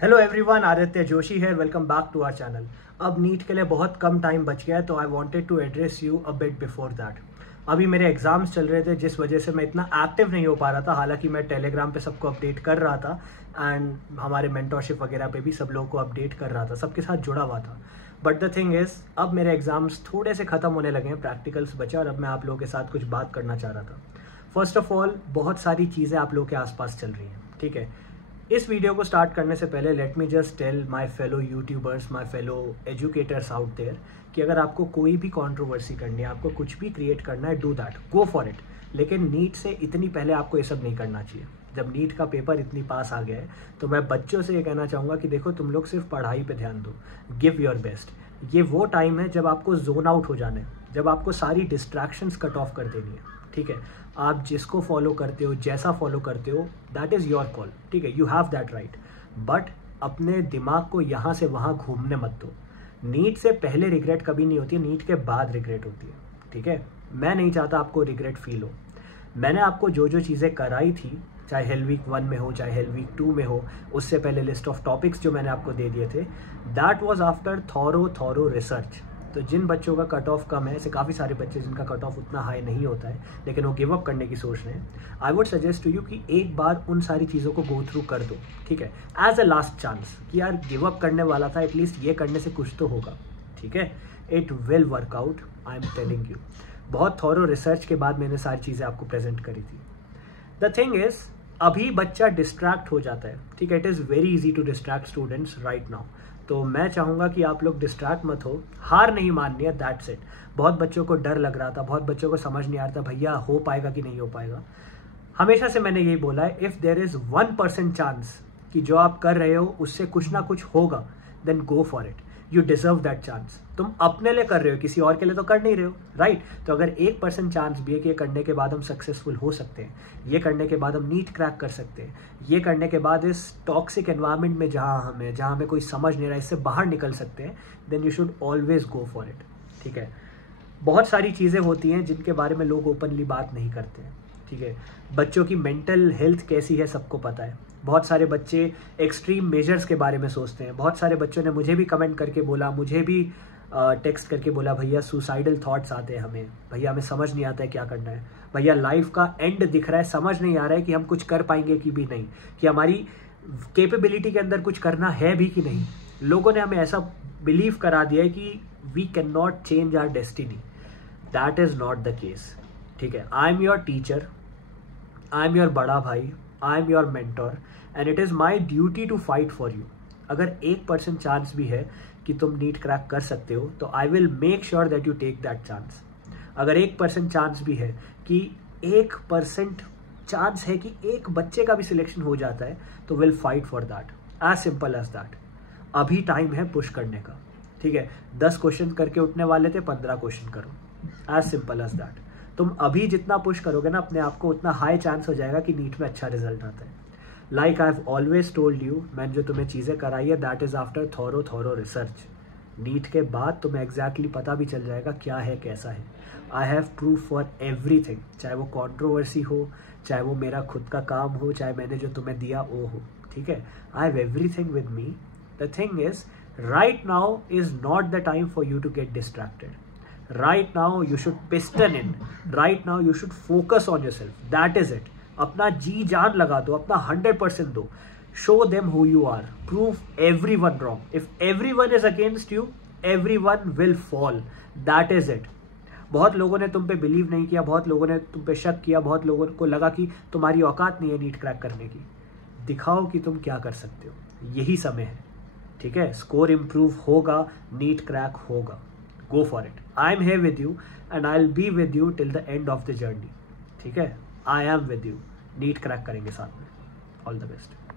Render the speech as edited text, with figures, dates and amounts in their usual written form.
Hello everyone, Aditya Joshi है। Welcome back to our channel. अब NEET के लिए बहुत कम टाइम बच गया है, तो I wanted to address you a bit before that. अभी मेरे एग्जाम्स चल रहे थे, जिस वजह से मैं इतना एक्टिव नहीं हो पा रहा था। हालांकि मैं टेलीग्राम पे सबको अपडेट कर रहा था एंड हमारे मेंटरशिप वगैरह पे भी सब लोगों को अपडेट कर रहा था, सबके साथ जुड़ा हुआ था। बट द थिंग इज़, अब मेरे एग्जाम्स थोड़े से ख़त्म होने लगे हैं, प्रैक्टिकल्स बचे, और अब मैं आप लोगों के साथ कुछ बात करना चाह रहा था। फर्स्ट ऑफ ऑल, बहुत सारी चीज़ें आप लोगों के आसपास चल रही हैं, ठीक है। इस वीडियो को स्टार्ट करने से पहले let me just tell my fellow YouTubers, my fellow educators out there कि अगर आपको कोई भी कंट्रोवर्सी करनी है, आपको कुछ भी क्रिएट करना है, do that, go for it. लेकिन नीट से इतनी पहले आपको ये सब नहीं करना चाहिए। जब नीट का पेपर इतनी पास आ गया है, तो मैं बच्चों से ये कहना चाहूँगा कि देखो, तुम लोग सिर्फ पढ़ाई पे ध्यान दो, गिव योर बेस्ट। ये वो टाइम है जब आपको जोन आउट हो जाना है, जब आपको सारी डिस्ट्रैक्शंस कट ऑफ कर देनी है, ठीक है। आप जिसको फॉलो करते हो, जैसा फॉलो करते हो, दैट इज़ योर कॉल, ठीक है, you have that right. But अपने दिमाग को यहाँ से वहाँ घूमने मत दो। नीट से पहले रिग्रेट कभी नहीं होती है, नीट के बाद रिग्रेट होती है, ठीक है। मैं नहीं चाहता आपको रिग्रेट फील हो। मैंने आपको जो जो चीज़ें कराई थी, चाहे हेल वीक 1 में हो, चाहे हेल वीक 2 में हो, उससे पहले लिस्ट ऑफ टॉपिक्स जो मैंने आपको दे दिए थे, that was after thorough research. तो जिन बच्चों का कट ऑफ कम है, ऐसे काफ़ी सारे बच्चे जिनका कट ऑफ उतना हाई नहीं होता है, लेकिन वो गिव अप करने की सोच रहे हैं, I would suggest to you कि एक बार उन सारी चीज़ों को गो थ्रू कर दो, ठीक है, एज अ लास्ट चांस कि यार गिव अप करने वाला था, एटलीस्ट ये करने से कुछ तो होगा, ठीक है। It will work out, I am telling you. बहुत थॉरो रिसर्च के बाद मैंने सारी चीज़ें आपको प्रेजेंट करी थी। द थिंग इज, अभी बच्चा डिस्ट्रैक्ट हो जाता है, ठीक है। It is very easy to distract students right now. तो मैं चाहूँगा कि आप लोग डिस्ट्रैक्ट मत हो, हार नहीं माननी है, दैट्स इट। बहुत बच्चों को डर लग रहा था, बहुत बच्चों को समझ नहीं आ रहा था भैया हो पाएगा कि नहीं हो पाएगा। हमेशा से मैंने यही बोला है, इफ़ देयर इज़ 1% चांस कि जो आप कर रहे हो उससे कुछ ना कुछ होगा, then go for it. You deserve that chance. तुम अपने लिए कर रहे हो, किसी और के लिए तो कर नहीं रहे हो, राइट। तो अगर 1% चांस भी है कि ये करने के बाद हम सक्सेसफुल हो सकते हैं, ये करने के बाद हम नीट क्रैक कर सकते हैं, ये करने के बाद इस टॉक्सिक एनवायरनमेंट में जहाँ हमें कोई समझ नहीं रहा, इससे बाहर निकल सकते हैं, then you should always go for it, ठीक है। बहुत सारी चीज़ें होती हैं जिनके बारे में लोग ओपनली बात नहीं करते हैं, ठीक है। बच्चों की मेंटल हेल्थ कैसी है सबको पता है। बहुत सारे बच्चे एक्सट्रीम मेजर्स के बारे में सोचते हैं। बहुत सारे बच्चों ने मुझे भी कमेंट करके बोला, मुझे भी टेक्स्ट करके बोला, भैया सुसाइडल थॉट्स आते हैं हमें, भैया हमें समझ नहीं आता है क्या करना है, भैया लाइफ का एंड दिख रहा है, समझ नहीं आ रहा है कि हम कुछ कर पाएंगे कि भी नहीं, कि हमारी कैपेबिलिटी के अंदर कुछ करना है भी कि नहीं। लोगों ने हमें ऐसा बिलीव करा दिया है कि we can not change our destiny. That is not the case, ठीक है। I am your teacher, I am your बड़ा भाई, I am your mentor, and it is my duty to fight for you. अगर 1% chance भी है कि तुम NEET crack कर सकते हो, तो I will make sure that you take that chance. अगर 1% चांस भी है कि 1% चांस है कि एक बच्चे का भी सिलेक्शन हो जाता है, तो will fight for that, as simple as that. अभी टाइम है पुश करने का, ठीक है। 10 क्वेश्चन करके उठने वाले थे, 15 क्वेश्चन करो, एज सिंपल एज दैट। तुम अभी जितना पुश करोगे ना अपने आप को, उतना हाई चांस हो जाएगा कि नीट में अच्छा रिजल्ट आता है। Like I have always told you, मैंने जो तुम्हें चीज़ें कराई है, that is after thorough research. NEET के बाद तुम्हें एग्जैक्टली पता भी चल जाएगा क्या है कैसा है। I have proof for everything, चाहे वो कॉन्ट्रोवर्सी हो, चाहे वो मेरा खुद का काम हो, चाहे मैंने जो तुम्हें दिया वो हो, ठीक है। I have everything with me. The thing is, right now is not the time for you to get distracted. Right now you should piston in. Right now you should focus on yourself. That is it. अपना जी जान लगा दो, अपना 100% दो. Show them who you are. Prove everyone wrong. If everyone is against you, everyone will fall. That is it. बहुत लोगों ने तुम पे बिलीव नहीं किया, बहुत लोगों ने तुम पे शक किया, बहुत लोगों को लगा कि तुम्हारी औकात नहीं है नीट क्रैक करने की। दिखाओ कि तुम क्या कर सकते हो, यही समय है, ठीक है। स्कोर इम्प्रूव होगा, नीट क्रैक होगा। Go for it. I am here with you and I'll be with you till the end of the journey. ठीक है, I am with you. NEET crack करेंगे साथ में। All the best.